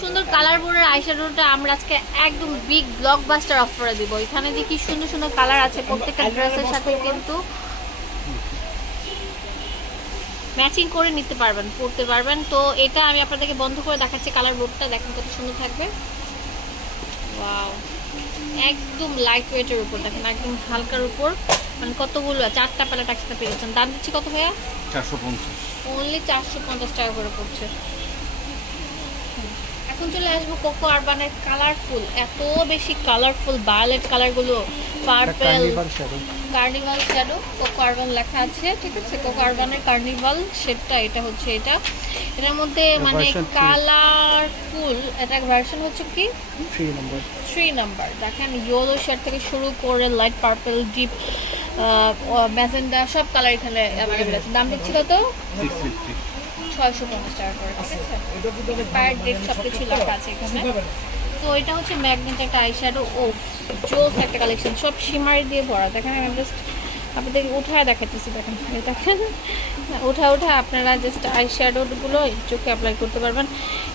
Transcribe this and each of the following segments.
সুন্দর কালারফুলের আইশ্যাডোটা আমরা আজকে একদম বিগ ব্লকবাস্টার অফারে দিব। এখানে যে কি সুন্দর সুন্দর কালার আছে, প্রত্যেকটা ড্রেসের সাথে কিন্তু ম্যাচিং করে নিতে পারবেন, পরতে পারবেন। তো এটা আমি আপনাদেরকে বন্ধ করে দেখাচ্ছি। কালার বোর্ডটা দেখেন কত সুন্দর থাকবে। ওয়াও, একদম লাইট ওয়েটের উপর দেখেন, একদম হালকার উপর, মানে কতগুলো 4টা প্যালেট একসাথে পেয়েছেন। দাম দিচ্ছি কত ভাইয়া? 450, অনলি 450 টাকা করে পড়ছে। এখন চলে আসবো কোকো আরবানের কালারফুল, এত বেশি কালারফুল ভায়োলেট কালারগুলো, purple carnival shadow, cocoa urban লেখা আছে, ঠিক আছে? কোকো আরবানের কার্নিভাল শেডটা এটা হচ্ছে, এটার মধ্যে মানে কালারফুল। এটা ভার্সন হচ্ছে কি 3 নাম্বার। দেখেন ইয়েলো শেড থেকে শুরু করে লাইট পার্পল, ডিপ ম্যাজেন্ডা, সব কালার এখানে অ্যাভেলেবল আছে। দাম দিচ্ছি কত? 650 টাকা করে, ঠিক আছে? পার ডেট সবকিছু লেখা আছে এখানে। তো এটা হচ্ছে ম্যাগনেট একটা আইশ্যাডো, ও জোস একটা কালেকশন, সব শিমারি দিয়ে ভরা। দেখেন আমি জাস্ট আপনাদের উঠায় দেখাতেছি, দেখেন দেখেন উঠা আপনারা জাস্ট আইশ্যাডো গুলো চোখে অ্যাপ্লাই করতে পারবেন।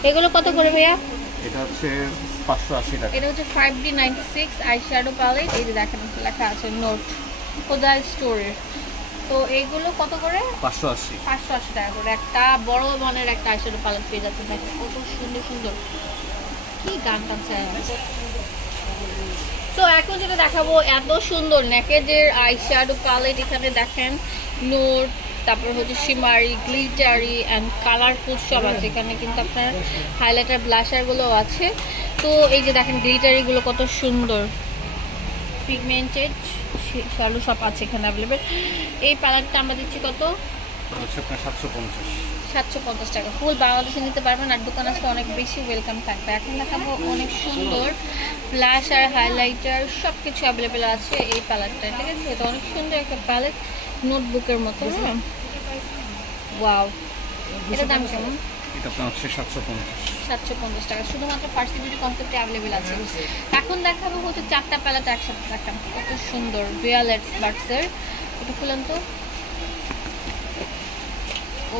এগুলো কত করে ভাইয়া? এটা হচ্ছে 580 টাকা। এটা হচ্ছে 5D96 আইশ্যাডো প্যালেট। এই যে দেখেন লেখা আছে নোট কোদাল স্টোরের। তো এইগুলো কত করে? 580 টাকা করে। একটা বড় মানের একটা আইশ্যাডো প্যালেট পেয়ে যাচ্ছেন। দেখেন কত সুন্দর সুন্দর, কি গান টানছে। তো এখন যেটা দেখাবো, এত সুন্দর নেকেজের আইশ্যাডো প্যালেট এখানে দেখেন, নোট, তারপর হচ্ছে শিমারি, গ্লিটারি অ্যান্ড কালারফুল সব আছে এখানে। কিন্তু আপনার হাইলাইটার ব্লাশারগুলো আছে। তো এই যে দেখেন গ্লিটারিগুলো কত সুন্দর, পিগমেন্টেড শ্যালো সব আছে এখানে অ্যাভেলেবেল। এই প্যালেটটা আমরা দিচ্ছি কত? হচ্ছে আপনার 750 টাকা। ফুল বাংলাদেশে নিতে পারবেন, আর দোকান আসলে অনেক বেশি ওয়েলকাম থাকবে। এখন দেখাবো অনেক সুন্দর ফ্ল্যাশ আর হাইলাইটার সব কিছু অ্যাভেলেবেল আছে এই প্যালেটটা, ঠিক আছে? এটা অনেক সুন্দর একটা প্যালেট, নোটবুকের মতো। ওয়াও, এটার দাম কেমন? এটা আপনার হচ্ছে 750 টাকা, শুধুমাত্র ফার্সি বিউটি কনসেপ্টে অ্যাভেলেবেল আছে। এখন দেখাবো হচ্ছে 4টা প্যালেট একসাথে। দেখেন কত সুন্দর ডুয়ালেট বাটসের। এটা খুলেন তো। ও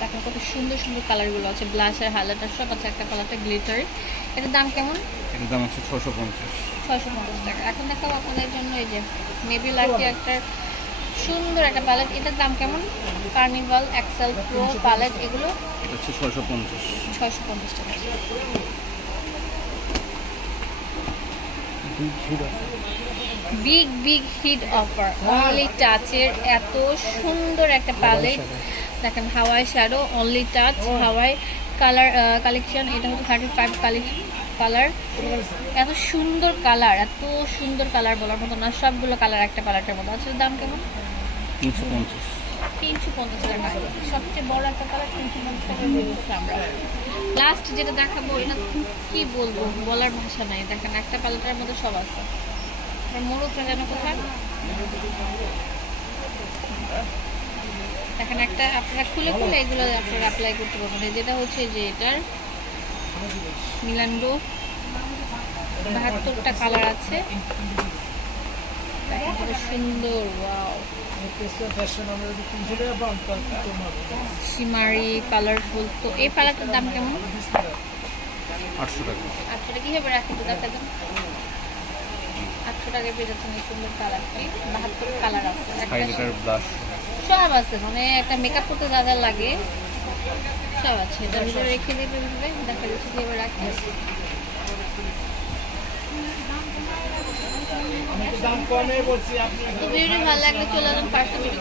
দেখেন কত সুন্দর সুন্দর কালারগুলো আছে, ব্লাশ আর হাইলাইটার সব আছে একটা প্যালেটে, গ্লিটারি। এটার দাম কেমন? এটার দাম হচ্ছে 650 টাকা। এখন দেখাবো আপনাদের জন্য এই যে মেবি লাকি একটা সুন্দর একটা প্যালেট। এটার দাম কেমন? কার্নিভাল এক্সেল প্রো প্যালেট, এগুলো এটা হচ্ছে 650 টাকা। বিগ হিট অফার, অনলি টাচের এত সুন্দর একটা প্যালেট। দেখেন হাওয়াই শ্যাডো, অনলি টাচ হাওয়াই কালার কালেকশন। এটা হচ্ছে 35 কালার, এত সুন্দর কালার, এত সুন্দর কালার বলার মতো না, সবগুলো কালার একটা প্যালেটের মতো আছে। দাম কেমন? 350 টাকা। সবচেয়ে বড় একটা কালার 350 টাকা বলছি আমরা। লাস্ট যেটা দেখাবো, এটা কি বলবো, বলার ভাষা নাই। দেখেন একটা প্যালেটের মধ্যে সব আছে। মোড়কটা যেন কোথায় দেখেন একটা, আপনারা খুলে এগুলো আপনারা অ্যাপ্লাই করতে পারবেন। যেটা হচ্ছে যে এটার মিলান্ডো 72টা কালার আছে, কত সুন্দর। Wow, শিমারি colourful. তো এই প্যালেটটার দাম কেমন? 800 টাকা। 800 টাকা কিভাবে রাখি তো দেখা যান। 800 টাকায় পেয়ে যাচ্ছেন এই সুন্দর কালারটি। 72 কালার আছে, হাইলাইটার ব্লাশ সব আছে, মানে একটা মেকআপ করতে যা যা লাগে সব আছে। এটার ভিতরে রেখে দিতে হবে, দেখা যাচ্ছে কিভাবে রাখি। তো ভিডিও ভালো লাগলে চলে আসুন ফার্স্ট ভিডিও।